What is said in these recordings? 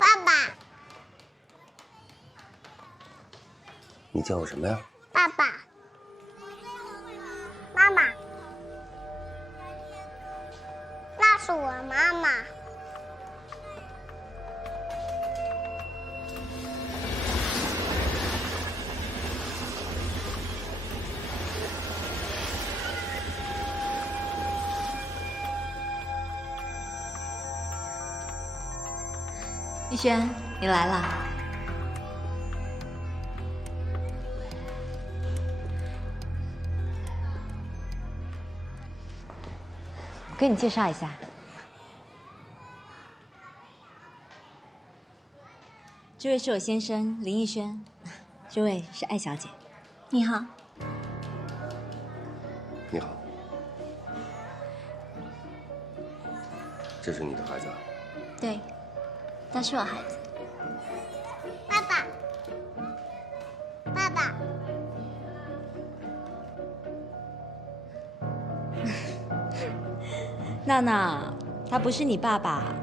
爸爸，你叫我什么呀？爸爸，妈妈，那是我妈妈。逸轩，你来了。我给你介绍一下，这位是我先生林逸轩，这位是艾小姐。你好。你好，这是你的孩子啊？对，他是我孩子。爸爸，爸爸，闹闹，他不是你爸爸。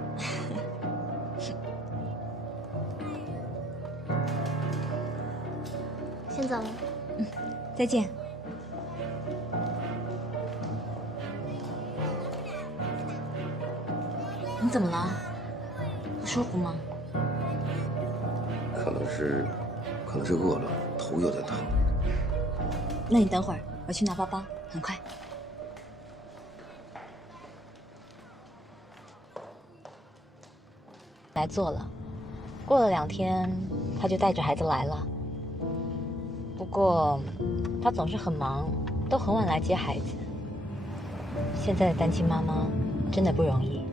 先走了。再见。你怎么了？不舒服吗？可能是饿了，头有点疼。那你等会儿，我去拿包包，很快。来做了，过了2天，他就带着孩子来了。不过，他总是很忙，都很晚来接孩子。现在的单亲妈妈真的不容易。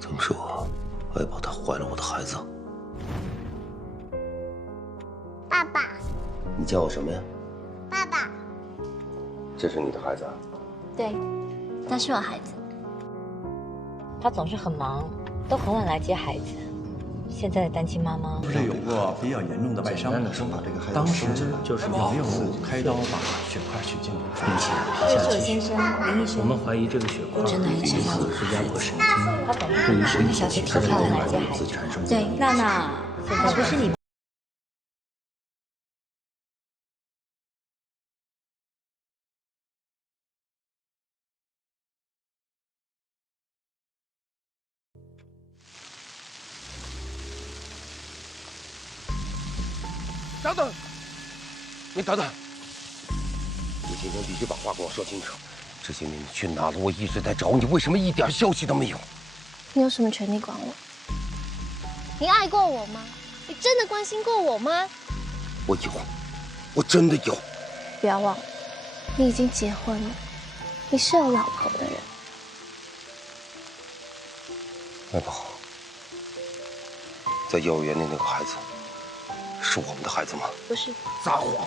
曾说爱宝他坏了我的孩子。爸爸，你叫我什么呀？爸爸，这是你的孩子啊？对，他是我孩子。他总是很忙，都很晚来接孩子。现在的单亲妈妈是有过比较严重的外伤，当时就是没有开刀把血块取进，并且皮下积血。我们怀疑这个血块是压迫神经，对于身体其他的动脉物质产生。对，娜娜，他不是你。等等，你等等，你今天必须把话跟我说清楚。这些年你去哪了？我一直在找你，为什么一点消息都没有？你有什么权利管我？你爱过我吗？你真的关心过我吗？我有，我真的有。不要忘了，你已经结婚了，你是有老婆的人。爱宝，在幼儿园里那个孩子，是我们的孩子吗？不是。撒谎！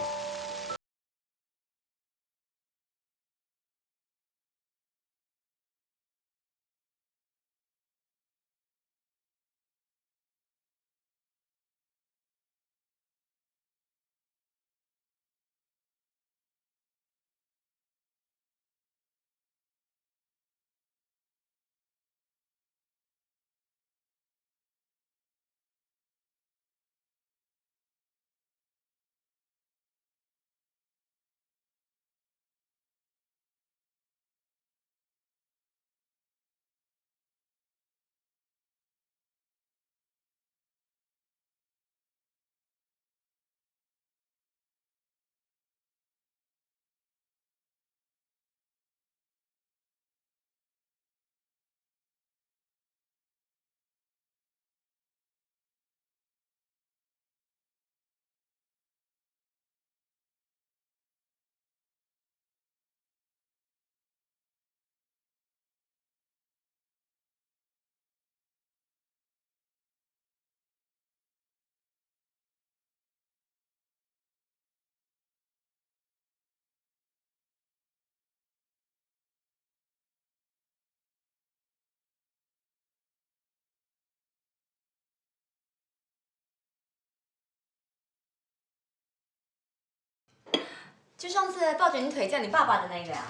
就上次抱着你腿叫你爸爸的那个呀。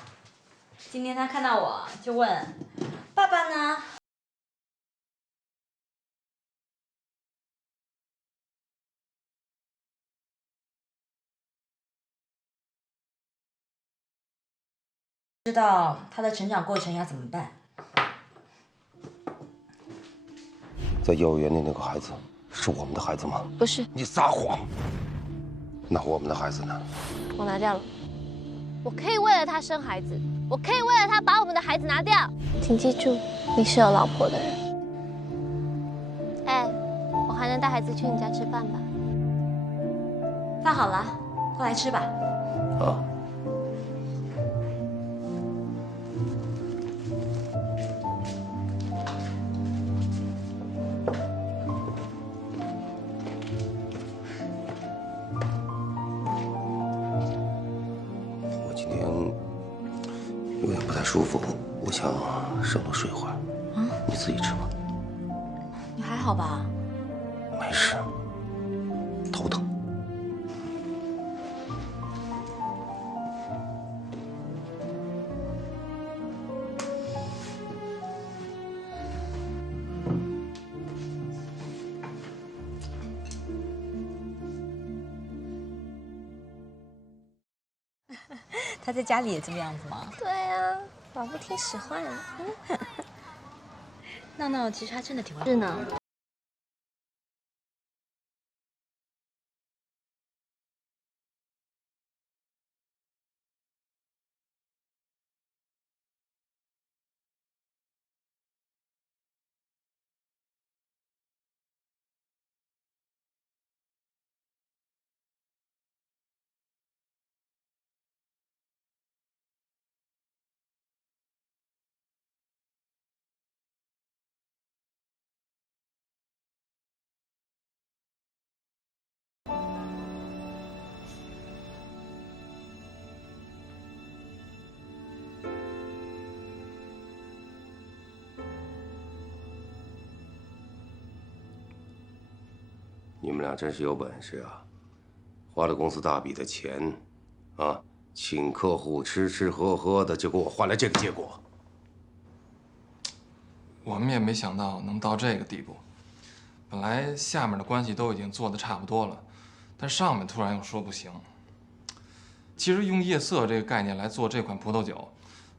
今天他看到我就问：“爸爸呢？”知道他的成长过程要怎么办？在幼儿园里那个孩子是我们的孩子吗？不是，你撒谎！那我们的孩子呢？我拿掉了。我可以为了他生孩子，我可以为了他把我们的孩子拿掉。请记住，你是有老婆的人。哎，我还能带孩子去你家吃饭吧？饭好了，过来吃吧。啊。有点不太舒服，我想上楼睡会儿。你自己吃吧。你还好吧？没事，头疼。他在家里也这么样子吗？对呀，老不听使唤。闹闹其实他真的挺会。是呢。你们俩真是有本事啊！花了公司大笔的钱，啊，请客户吃吃喝喝的，就给我换来这个结果。我们也没想到能到这个地步。本来下面的关系都已经做得差不多了，但上面突然又说不行。其实用夜色这个概念来做这款葡萄酒，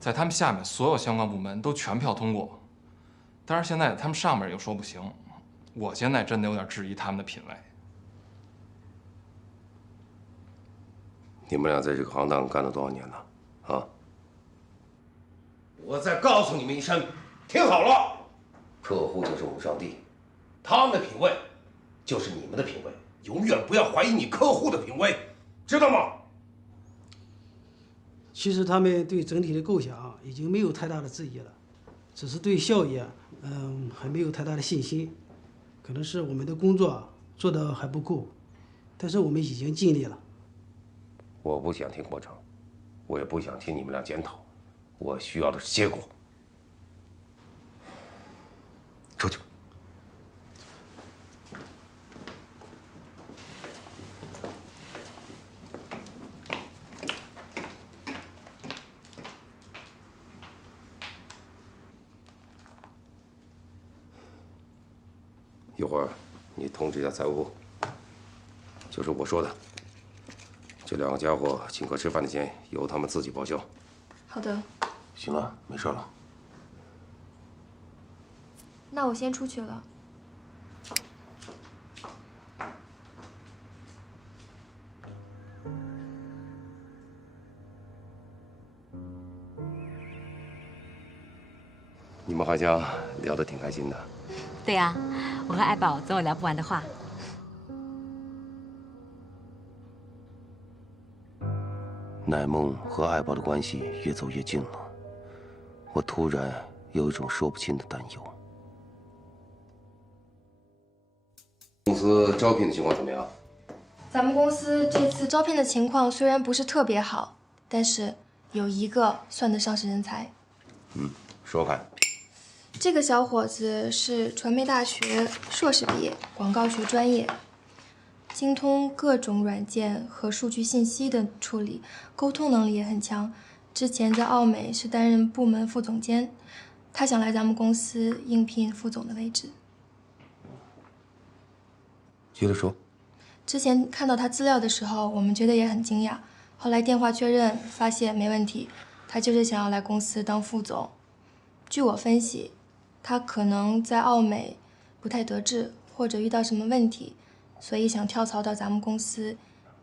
在他们下面所有相关部门都全票通过，但是现在他们上面又说不行。我现在真的有点质疑他们的品味。你们俩在这个行当干了多少年了？啊！我再告诉你们一声，听好了，客户就是我们上帝，他们的品味就是你们的品味，永远不要怀疑你客户的品味，知道吗？其实他们对整体的构想已经没有太大的质疑了，只是对效益还没有太大的信心。可能是我们的工作做得还不够，但是我们已经尽力了。我不想听过程，我也不想听你们俩检讨，我需要的是结果。出去。一会儿你通知一下财务部，就是我说的，这两个家伙请客吃饭的钱由他们自己报销。好的。行了，没事了。那我先出去了。你们好像聊得挺开心的。对呀，我和爱宝总有聊不完的话。乃梦和爱宝的关系越走越近了，我突然有一种说不清的担忧。公司招聘的情况怎么样？咱们公司这次招聘的情况虽然不是特别好，但是有一个算得上是人才。说看。这个小伙子是传媒大学硕士毕业，广告学专业。精通各种软件和数据信息的处理，沟通能力也很强。之前在奥美是担任部门副总监，他想来咱们公司应聘副总的位置。接着说。之前看到他资料的时候，我们觉得也很惊讶，后来电话确认，发现没问题，他就是想要来公司当副总。据我分析，他可能在奥美不太得志，或者遇到什么问题，所以想跳槽到咱们公司，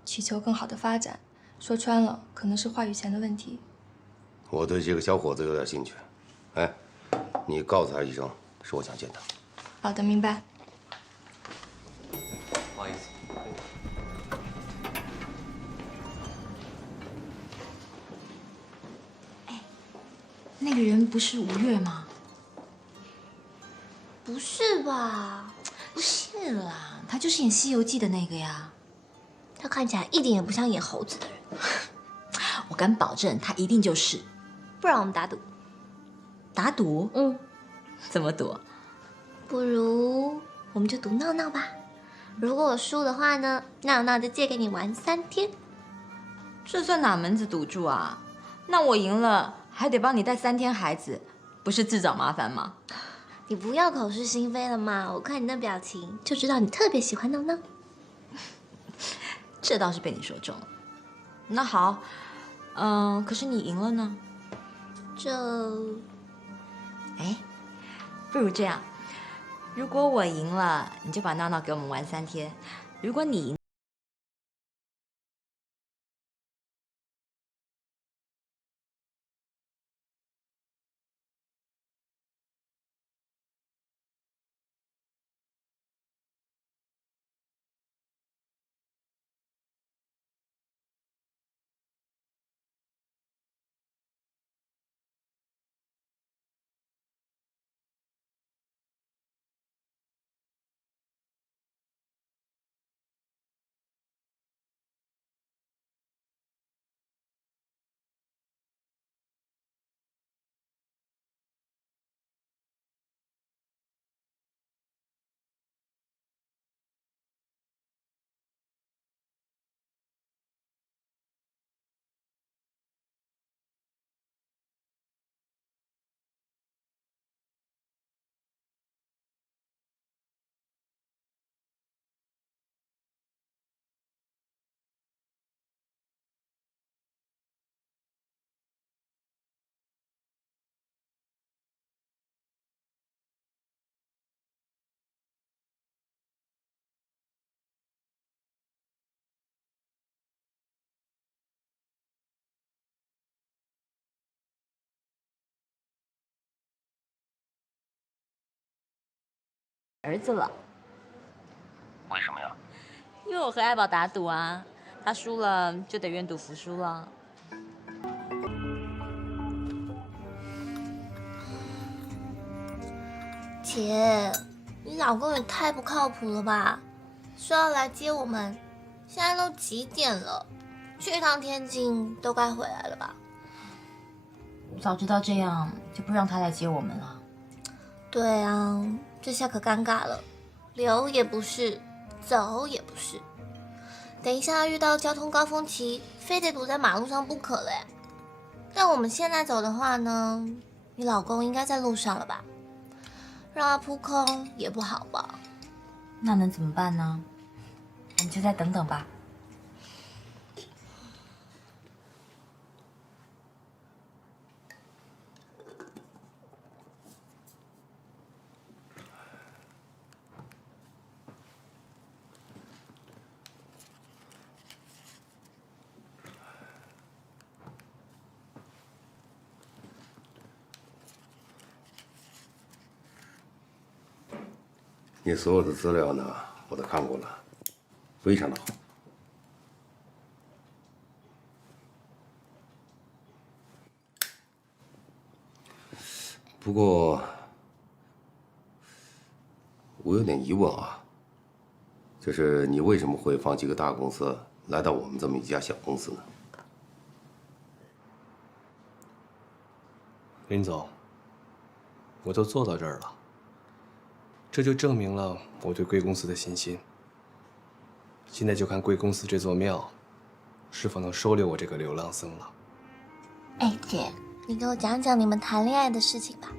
祈求更好的发展。说穿了，可能是话语权的问题。我对这个小伙子有点兴趣。哎，你告诉他一声，说我想见他。好的，明白。不好意思。那个人不是吴越吗？不是吧？不是啦，他就是演《西游记》的那个呀。他看起来一点也不像演猴子的人。我敢保证，他一定就是。不然我们打赌。打赌？嗯。怎么赌？不如我们就赌闹闹吧。如果我输的话呢，闹闹就借给你玩3天。这算哪门子赌注啊？那我赢了，还得帮你带3天孩子，不是自找麻烦吗？你不要口是心非了嘛！我看你那表情就知道你特别喜欢闹闹。这倒是被你说中了。那好，可是你赢了呢？哎，不如这样，如果我赢了，你就把闹闹给我们玩3天；如果你赢，儿子了。为什么呀？因为我和爱宝打赌啊，他输了就得愿赌服输了。姐，你老公也太不靠谱了吧！说要来接我们，现在都几点了？去一趟天津都该回来了吧？早知道这样，就不让他来接我们了。对啊，这下可尴尬了，留也不是，走也不是。等一下遇到交通高峰期，非得堵在马路上不可嘞。但我们现在走的话呢，你老公应该在路上了吧？让他扑空也不好吧？那能怎么办呢？我们就再等等吧。你所有的资料呢，我都看过了，非常的好。不过，我有点疑问啊，就是你为什么会放弃一个大公司，来到我们这么一家小公司呢？林总，我都做到这儿了。这就证明了我对贵公司的信心。现在就看贵公司这座庙是否能收留我这个流浪僧了。哎，姐，你给我讲讲你们谈恋爱的事情吧。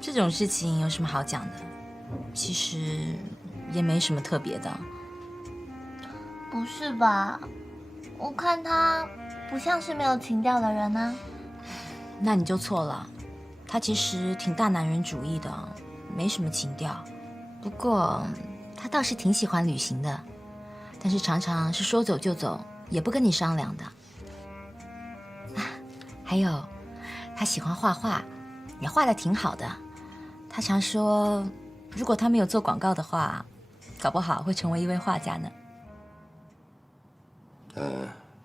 这种事情有什么好讲的？其实也没什么特别的。不是吧？我看他不像是没有情调的人呢。那你就错了，他其实挺大男人主义的，没什么情调。不过他倒是挺喜欢旅行的，但是常常是说走就走，也不跟你商量的。还有，他喜欢画画，也画得挺好的。他常说，如果他没有做广告的话，搞不好会成为一位画家呢。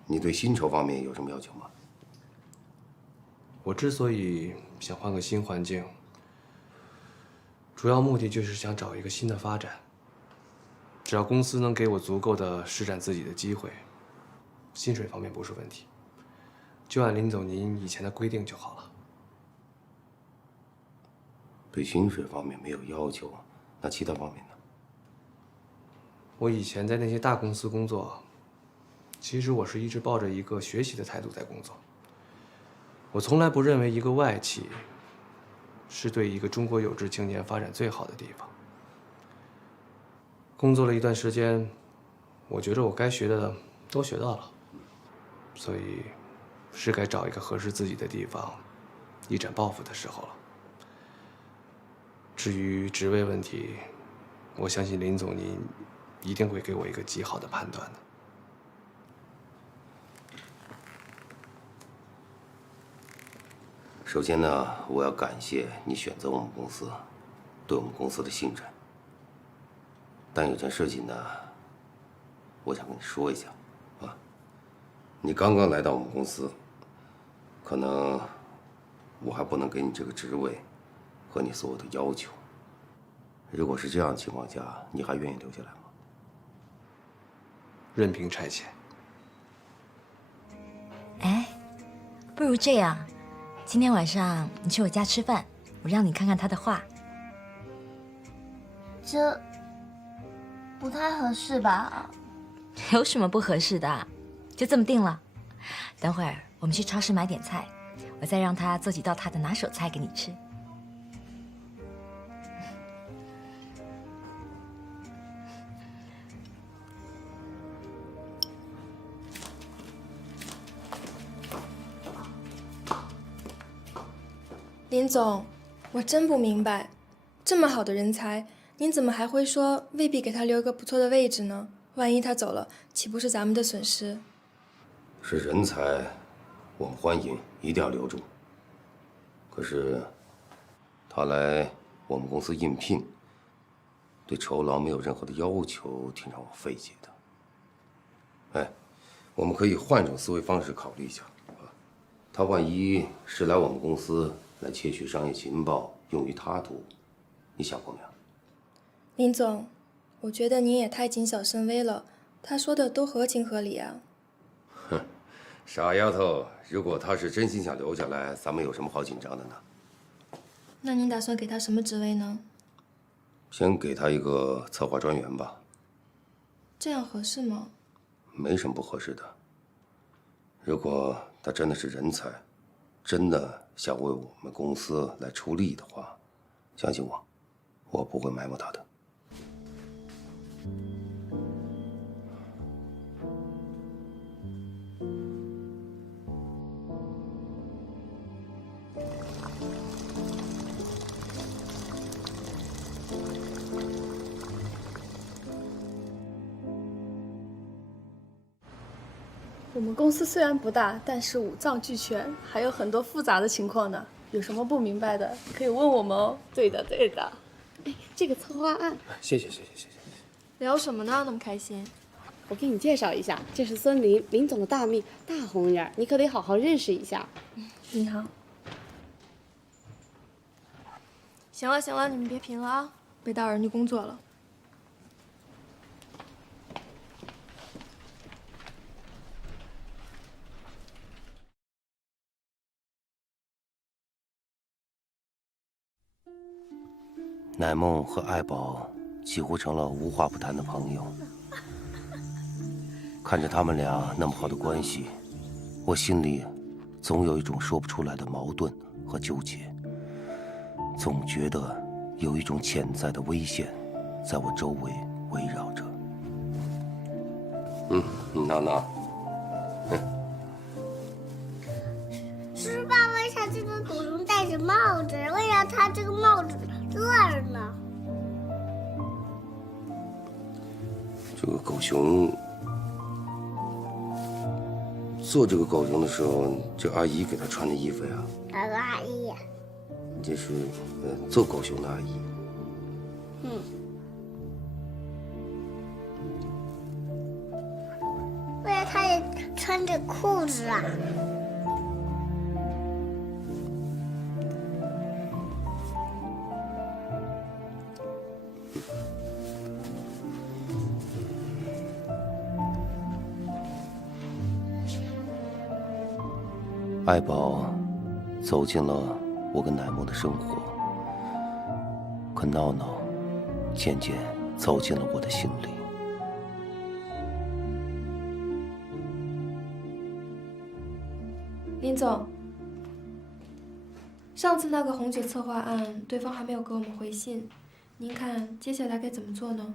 你对薪酬方面有什么要求吗？我之所以想换个新环境，主要目的就是想找一个新的发展。只要公司能给我足够的施展自己的机会，薪水方面不是问题，就按林总您以前的规定就好了。对薪水方面没有要求，那其他方面呢？我以前在那些大公司工作，其实我是一直抱着一个学习的态度在工作。我从来不认为一个外企是对一个中国有志青年发展最好的地方。工作了一段时间，我觉着我该学的都学到了，所以是该找一个合适自己的地方，一展抱负的时候了。至于职位问题，我相信林总您一定会给我一个极好的判断的。首先呢，我要感谢你选择我们公司，对我们公司的信任。但有件事情呢，我想跟你说一下，啊，你刚刚来到我们公司，可能我还不能给你这个职位和你所有的要求。如果是这样的情况下，你还愿意留下来吗？任凭差遣。哎，不如这样，今天晚上你去我家吃饭，我让你看看他的画。这不太合适吧？有什么不合适的？就这么定了。等会儿我们去超市买点菜，我再让他做几道他的拿手菜给你吃。林总，我真不明白，这么好的人才，您怎么还会说未必给他留一个不错的位置呢？万一他走了，岂不是咱们的损失？是人才，我们欢迎，一定要留住。可是，他来我们公司应聘，对酬劳没有任何的要求，挺让我费解的。哎，我们可以换种思维方式考虑一下啊。他万一是来我们公司来窃取商业情报，用于他图，你想过没有？林总，我觉得您也太谨小慎微了，他说的都合情合理啊。哼，傻丫头，如果他是真心想留下来，咱们有什么好紧张的呢？那您打算给他什么职位呢？先给他一个策划专员吧。这样合适吗？没什么不合适的。如果他真的是人才，真的想为我们公司来出力的话，相信我，我不会埋没他的。我们公司虽然不大，但是五脏俱全，还有很多复杂的情况呢。有什么不明白的，可以问我们哦。对的，对的。哎，这个策划案，谢谢。聊什么呢？那么开心？我给你介绍一下，这是孙林，林总的大秘，大红人，你可得好好认识一下。你好。行了，你们别贫了啊，别打扰人家工作了。乃梦和爱宝几乎成了无话不谈的朋友。看着他们俩那么好的关系，我心里总有一种说不出来的矛盾和纠结，总觉得有一种潜在的危险在我周围围绕着。娜娜，是吧？为啥这个狗熊戴着帽子？为啥它这个帽子这儿呢？这个狗熊做这个狗熊的时候，这阿姨给他穿的衣服呀。哪个阿姨呀？这是做狗熊的阿姨。为啥它也穿着裤子啊？爱宝走进了我跟乃木的生活，可闹闹渐渐走进了我的心里。林总，上次那个红酒策划案，对方还没有给我们回信，您看接下来该怎么做呢？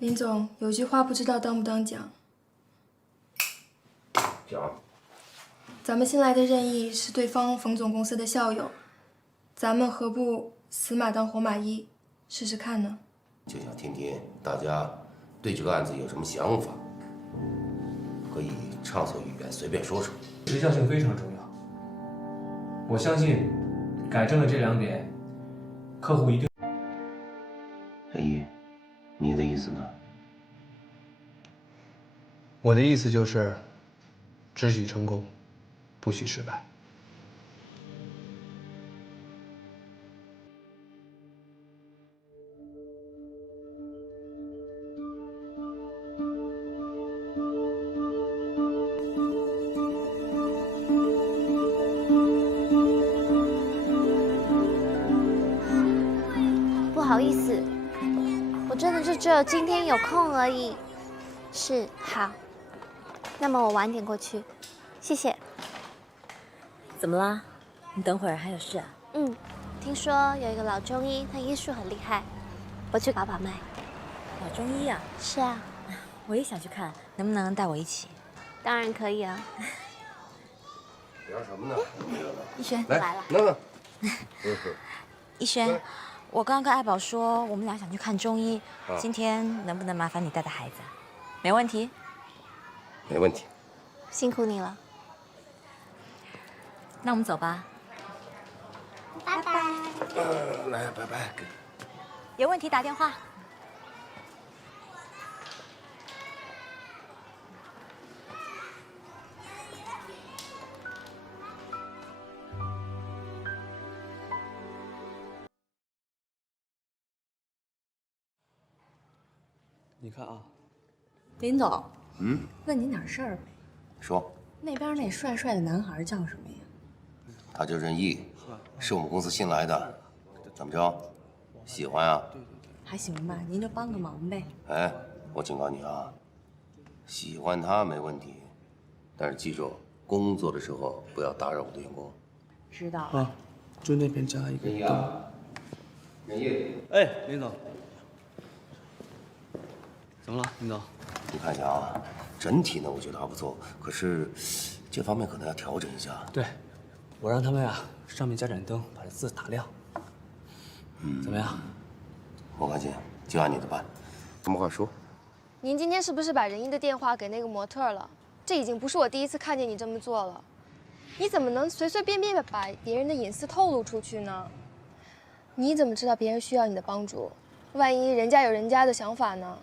林总，有句话不知道当不当讲。讲。咱们新来的任意是对方冯总公司的校友，咱们何不死马当活马医，试试看呢？就想听听大家对这个案子有什么想法，可以畅所欲言，随便说说。时效性非常重要，我相信改正了这2点，客户一定。任意，你的意思呢？我的意思就是，只许成功，不许失败。不好意思，我真的就只有今天有空而已。是，好，那么我晚点过去，谢谢。怎么啦？你等会儿还有事啊？听说有一个老中医，他医术很厉害，我去把脉。老中医啊？是啊，我也想去看，能不能带我一起？当然可以啊。聊什么呢？逸轩来了，娜娜。逸轩，我刚刚跟爱宝说，我们俩想去看中医，今天能不能麻烦你带带孩子？没问题。没问题。辛苦你了。那我们走吧。拜拜。来，拜拜。有问题打电话。你看啊，林总，问您点事儿呗。说。那边那帅帅的男孩叫什么呀？他叫任意，是我们公司新来的。怎么着？喜欢啊？还行吧，您就帮个忙呗。哎，我警告你啊，喜欢他没问题，但是记住，工作的时候不要打扰我的员工。知道。啊，就那边加一个。任意啊，任意。哎，林总。怎么了，林总？你看一下啊，整体呢我觉得还不错，可是这方面可能要调整一下。对，我让他们啊上面加盏灯，把这字打亮。怎么样？我看见，就按你的办。什么话说？您今天是不是把仁义的电话给那个模特了？这已经不是我第一次看见你这么做了。你怎么能随随便便把别人的隐私透露出去呢？你怎么知道别人需要你的帮助？万一人家有人家的想法呢？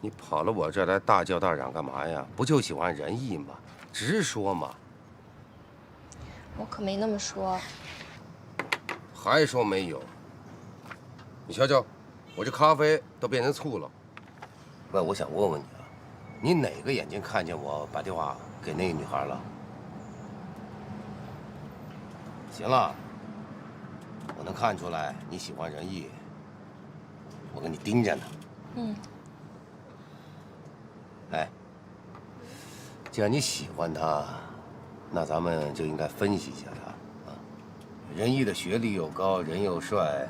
你跑了我这儿来大叫大嚷干嘛呀？不就喜欢仁义吗？直说嘛。我可没那么说。还说没有？你瞧瞧，我这咖啡都变成醋了。喂，我想问问你啊，你哪个眼睛看见我把电话给那个女孩了？行了，能看出来你喜欢仁义，我给你盯着呢。嗯。哎，既然你喜欢他，那咱们就应该分析一下他啊。仁义的学历又高，人又帅，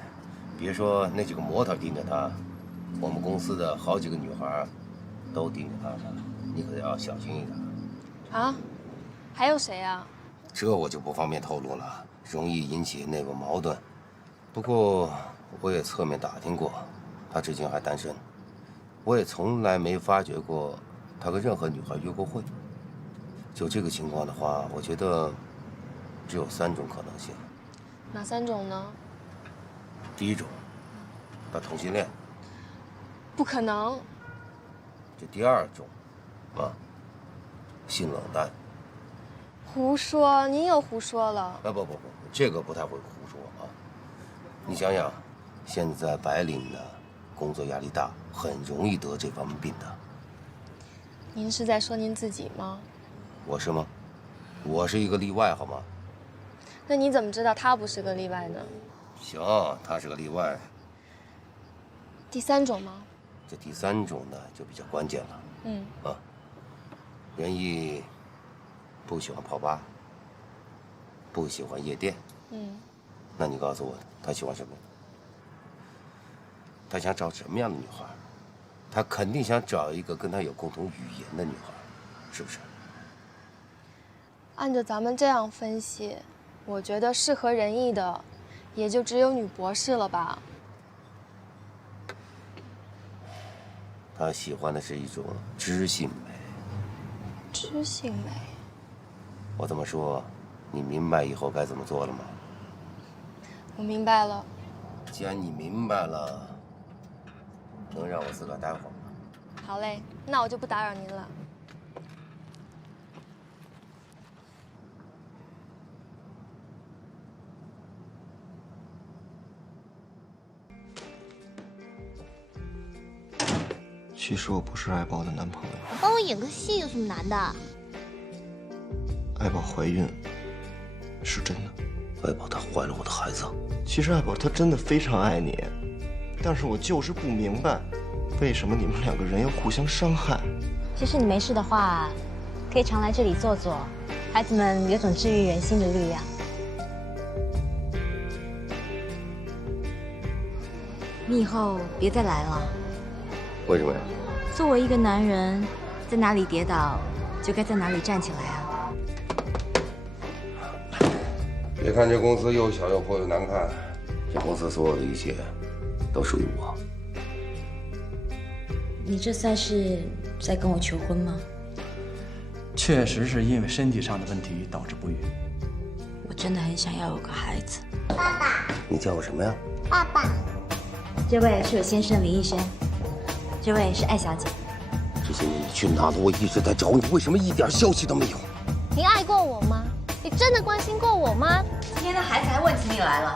别说那几个模特盯着他，我们公司的好几个女孩都盯着他呢。你可要小心一点。啊？还有谁啊？这我就不方便透露了，容易引起内部矛盾。不过我也侧面打听过，他至今还单身，我也从来没发觉过他跟任何女孩约过会。就这个情况的话，我觉得只有3种可能性。哪3种呢？第一种，他同性恋。不可能。这第2种，啊，性冷淡。胡说，您又胡说了。啊不，这个不太会胡说啊。你想想，现在白领的工作压力大，很容易得这方面病的。您是在说您自己吗？我是吗？我是一个例外，好吗？那你怎么知道他不是个例外呢？行，他是个例外。第3种吗？这第3种呢，就比较关键了。嗯。啊，仁义不喜欢泡吧，不喜欢夜店。嗯。那你告诉我，他喜欢什么？他想找什么样的女孩？他肯定想找一个跟他有共同语言的女孩，是不是？按照咱们这样分析，我觉得适合仁义的，也就只有女博士了吧。他喜欢的是一种知性美。知性美。我这么说，你明白以后该怎么做了吗？我明白了。既然你明白了，能让我自个儿待会儿吗？好嘞，那我就不打扰您了。其实我不是爱宝的男朋友。帮我演个戏有什么难的？爱宝怀孕是真的。爱宝她怀了我的孩子。其实爱宝她真的非常爱你，但是我就是不明白，为什么你们2个人要互相伤害。其实你没事的话，可以常来这里坐坐，孩子们有种治愈人心的力量。你以后别再来了。为什么呀？作为一个男人，在哪里跌倒，就该在哪里站起来啊！别看这公司又小又破又难看，这公司所有的一切都属于我。你这算是在跟我求婚吗？确实是因为身体上的问题导致不孕。我真的很想要有个孩子。爸爸。你叫我什么呀？爸爸。这位是我先生林医生，这位是艾小姐。这些年你去哪了？我一直在找你，为什么一点消息都没有？你爱过我吗？你真的关心过我吗？今天的孩子还问起你来了，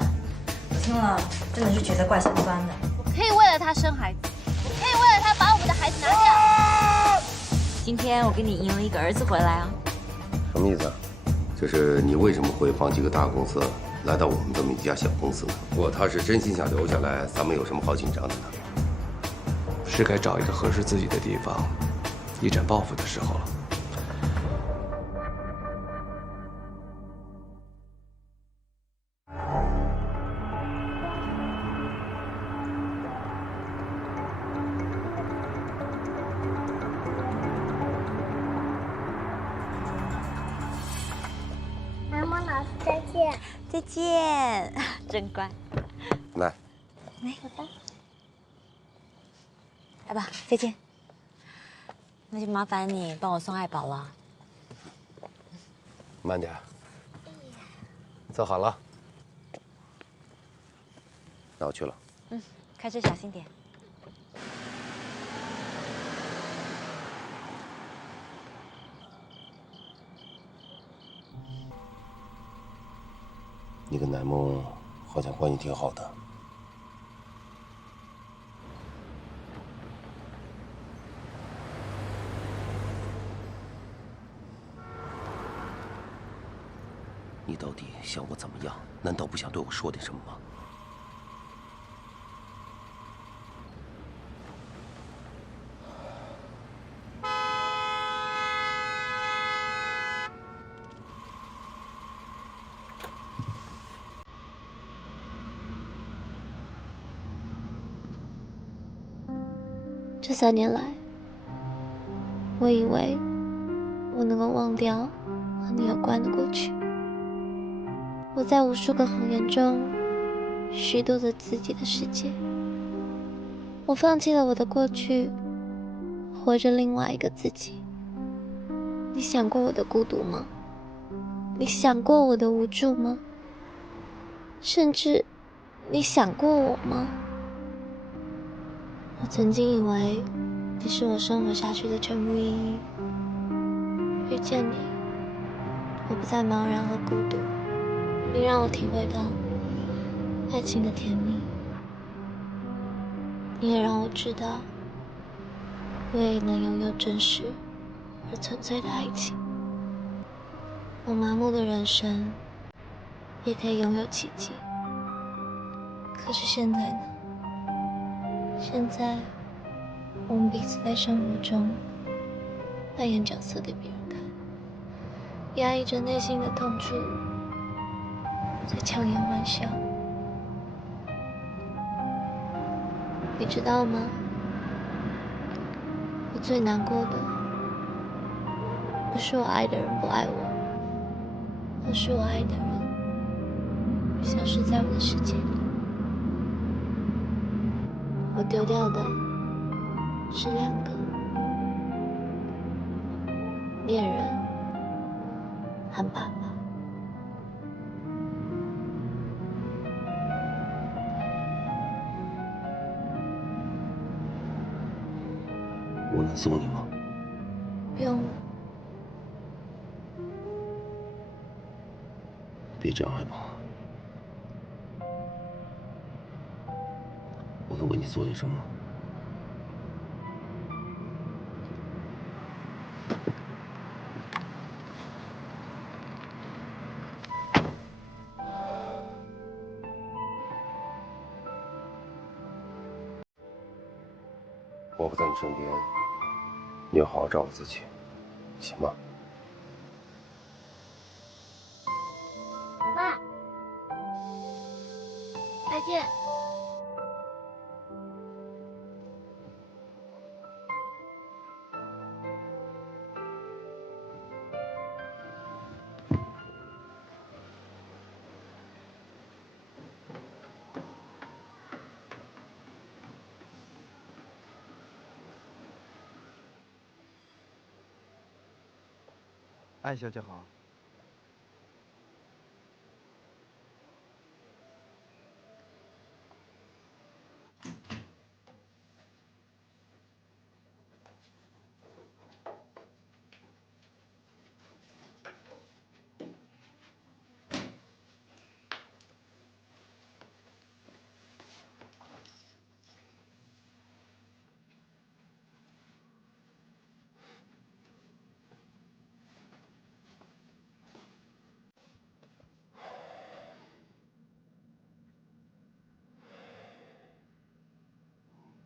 我听了真的是觉得怪心酸的。我可以为了他生孩子，我可以为了他把我们的孩子拿掉。今天我给你赢了一个儿子回来啊！什么意思啊？就是你为什么会放弃个大公司，来到我们这么一家小公司呢？如果他是真心想留下来，咱们有什么好紧张的呢？是该找一个合适自己的地方，一展抱负的时候了。南萌老师再见。再见，真乖。来，来，来吧，再见。那就麻烦你帮我送爱宝了。慢点。坐好了。那我去了。嗯，开车小心点。你跟乃梦好像关系挺好的。你到底想我怎么样？难道不想对我说点什么吗？这3年来，我以为我能够忘掉和你有关的过去。我在无数个谎言中虚度着自己的世界。我放弃了我的过去，活着另外一个自己。你想过我的孤独吗？你想过我的无助吗？甚至，你想过我吗？我曾经以为你是我生活下去的全部意义。遇见你，我不再茫然和孤独，你让我体会到爱情的甜蜜。你也让我知道，我也能拥有真实而纯粹的爱情。我麻木的人生也可以拥有奇迹。可是现在呢？现在我们彼此在生活中扮演角色给别人看，压抑着内心的痛处，在强颜欢笑。你知道吗？我最难过的不是我爱的人不爱我，而是我爱的人消失在我的世界里。我丢掉的是2个恋人和爸爸。我能送你吗？不用了。别这样，海宝。我能为你做点什么？我不在你身边，你要好好照顾自己，行吗？妈，再见。艾小姐好。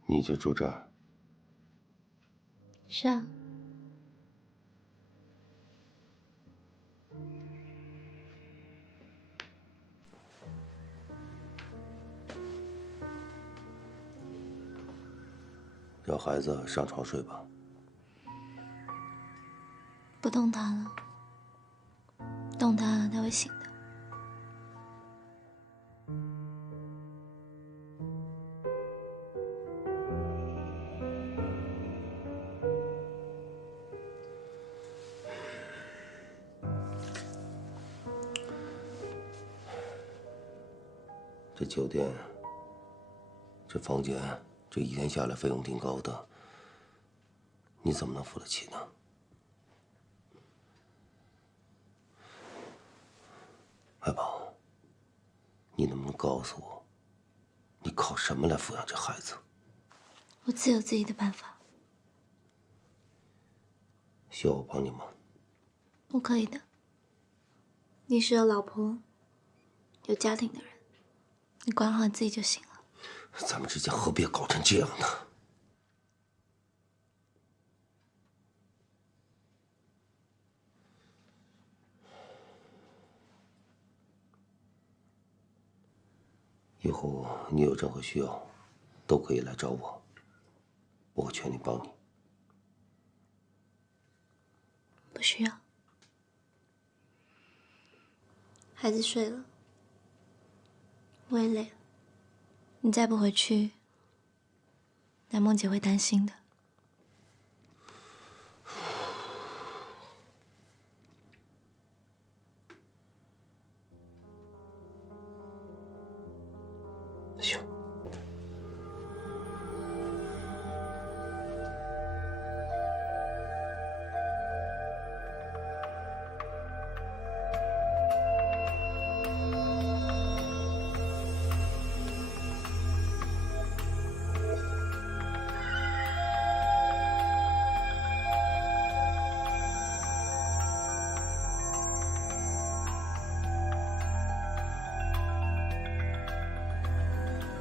你就住这儿？是啊。让孩子上床睡吧。不动他了，动他了他会醒的。这酒店，这房间，这一天下来费用挺高的，你怎么能付得起呢？海宝，你能不能告诉我，你靠什么来抚养这孩子？我自有自己的办法。需要我帮你吗？我可以的。你是有老婆、有家庭的人，你管好你自己就行了。咱们之间何必搞成这样呢？以后你有任何需要，都可以来找我。我会全力帮你。不需要。孩子睡了，我也累了。你再不回去，南梦姐会担心的。行。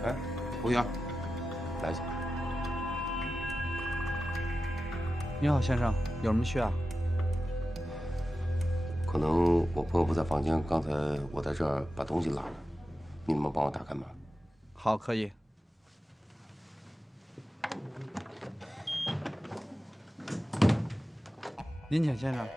哎，服务员，来一下。你好，先生，有什么需要？可能我朋友不在房间，刚才我在这儿把东西落了，你能不能帮我打开门？好，可以。您请，先生。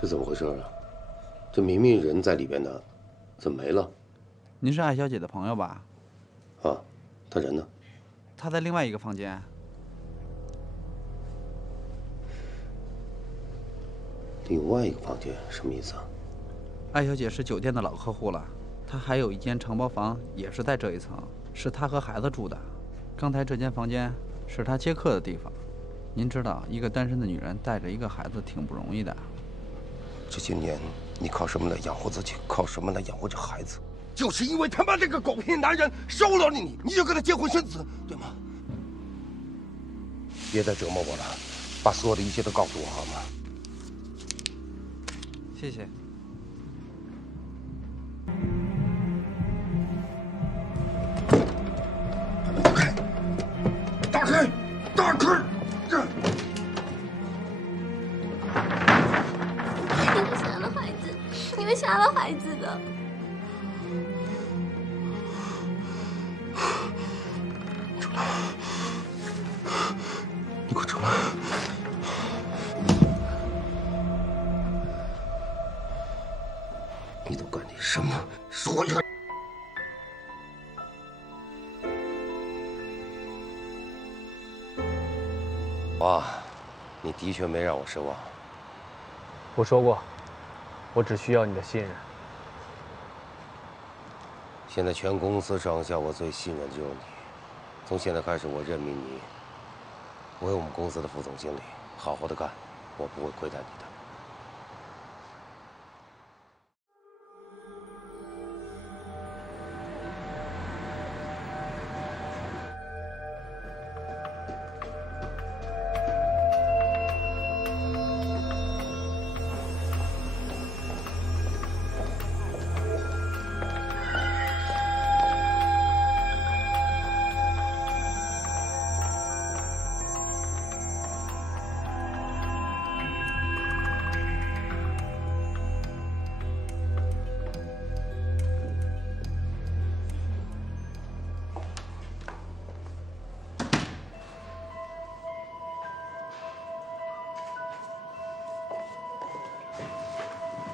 这怎么回事啊？这明明人在里边呢，怎么没了？您是艾小姐的朋友吧？啊，她人呢？她在另外一个房间。另外一个房间什么意思啊？艾小姐是酒店的老客户了，她还有一间承包房，也是在这一层，是她和孩子住的。刚才这间房间是她接客的地方。您知道，一个单身的女人带着一个孩子挺不容易的。这些年，你靠什么来养活自己？靠什么来养活这孩子？就是因为他妈这个狗屁男人收了你，你就跟他结婚生子，对吗？别再折磨我了，把所有的一切都告诉我好吗？谢谢。打开！打开！打开！你会杀了孩子的。出来！你给我出来！你都干点什么？说一下。哇，你的确没让我失望。我说过。我只需要你的信任。现在全公司上下，我最信任的就是你。从现在开始，我任命你为我们公司的副总经理，好好的干，我不会亏待你的。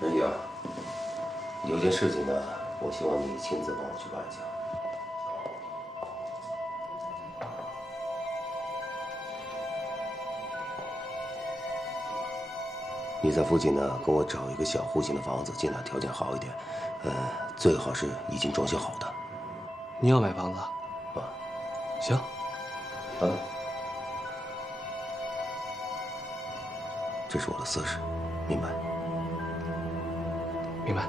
任宇啊，有件事情呢，我希望你亲自帮我去办一下。你在附近呢，给我找一个小户型的房子，尽量条件好一点，最好是已经装修好的。你要买房子？啊，行。这是我的私事，明白？明白。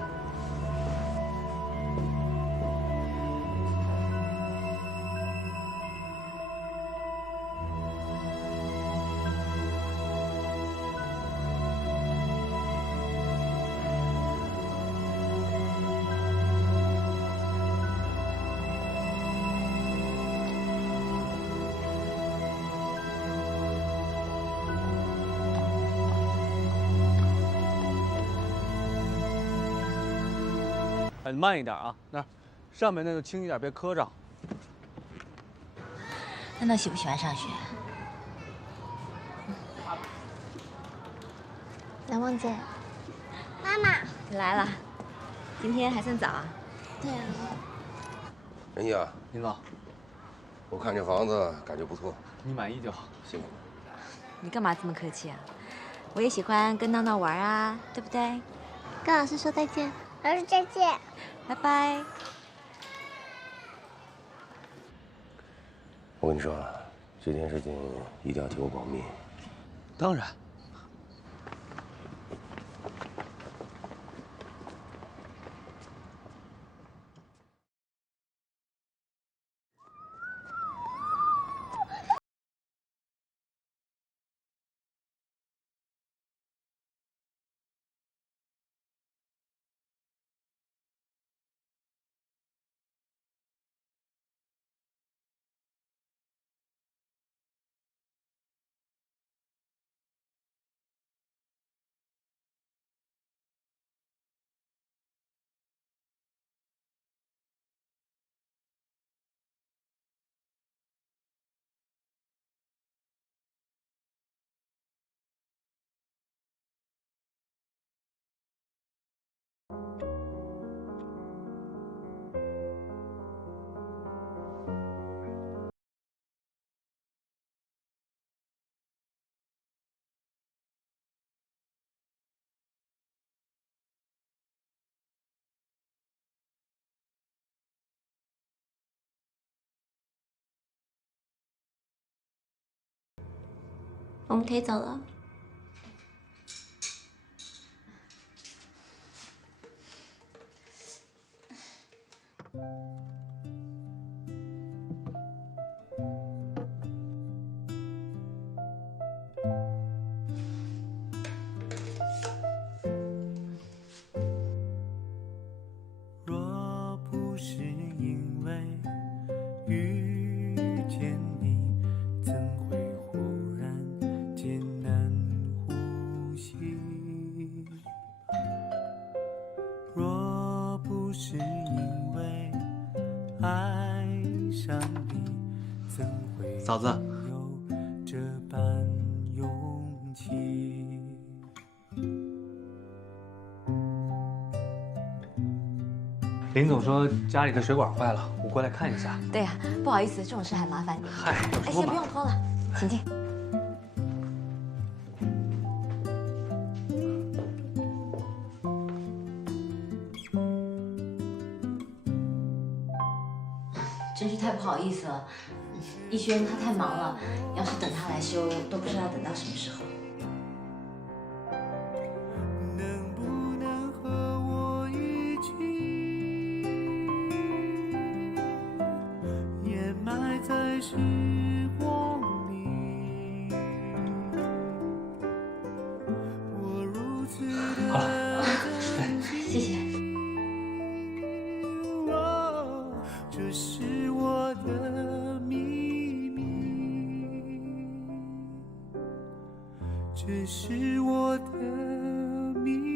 哎，慢一点啊，那儿，上面那就轻一点，别磕着。那诺喜不喜欢上学？蓝忘姐，妈妈，你来了，今天还算早啊。对啊。仁义啊，林总，我看这房子感觉不错，你满意就好，辛苦了。你干嘛这么客气啊？我也喜欢跟闹闹玩啊，对不对？跟老师说再见。老师再见。拜拜。我跟你说啊，这件事情一定要替我保密。当然。我们可以走了。若不是因为遇见你，怎会忽然艰难呼吸？若不是因为爱上你，怎会嫂子，有这般勇气？林总说家里的水管坏了，我过来看一下。对呀，不好意思，这种事还麻烦你。嗨，哎，先不用拖了，请进。真是太不好意思了，逸轩他太忙了，要是等他来修，都不知道等到什么时候。时光里，我如此的珍惜。谢谢。这是我的秘密，这是我的秘密。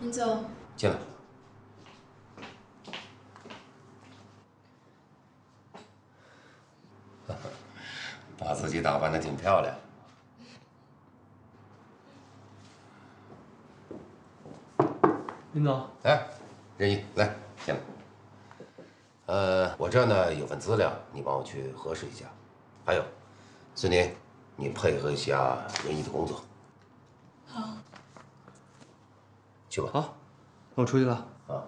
林总，进来。把自己打扮得挺漂亮。林总，哎，任意，来，进来。我这呢有份资料，你帮我去核实一下。还有，孙宁，你配合一下任意的工作。好。去吧。好，那我出去了。啊。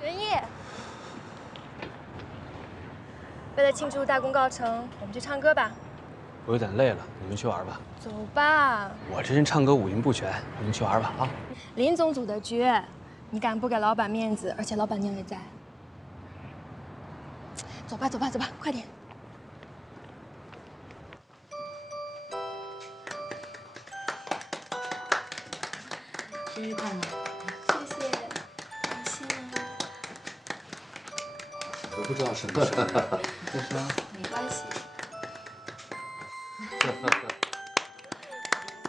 任意，为了庆祝大功告成，我们去唱歌吧。我有点累了，你们去玩吧。走吧。我这人唱歌五音不全，你们去玩吧啊。林总组的局，你敢不给老板面子？而且老板娘也在。走吧，走吧，走吧，快点。生日快乐！谢谢，感谢。我不知道什么生日，为什么？没关系。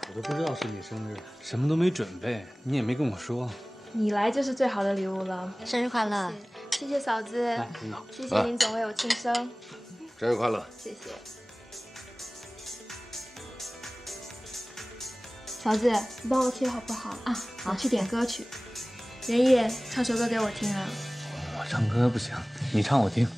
我都不知道是你生日，什么都没准备，你也没跟我说。你来就是最好的礼物了。生日快乐！谢谢嫂子，谢谢林总为我庆生。生日快乐！谢谢。嫂子，你帮我切好不好？啊，好，我去点歌曲。连夜唱首歌给我听啊。我唱歌不行，你唱我听。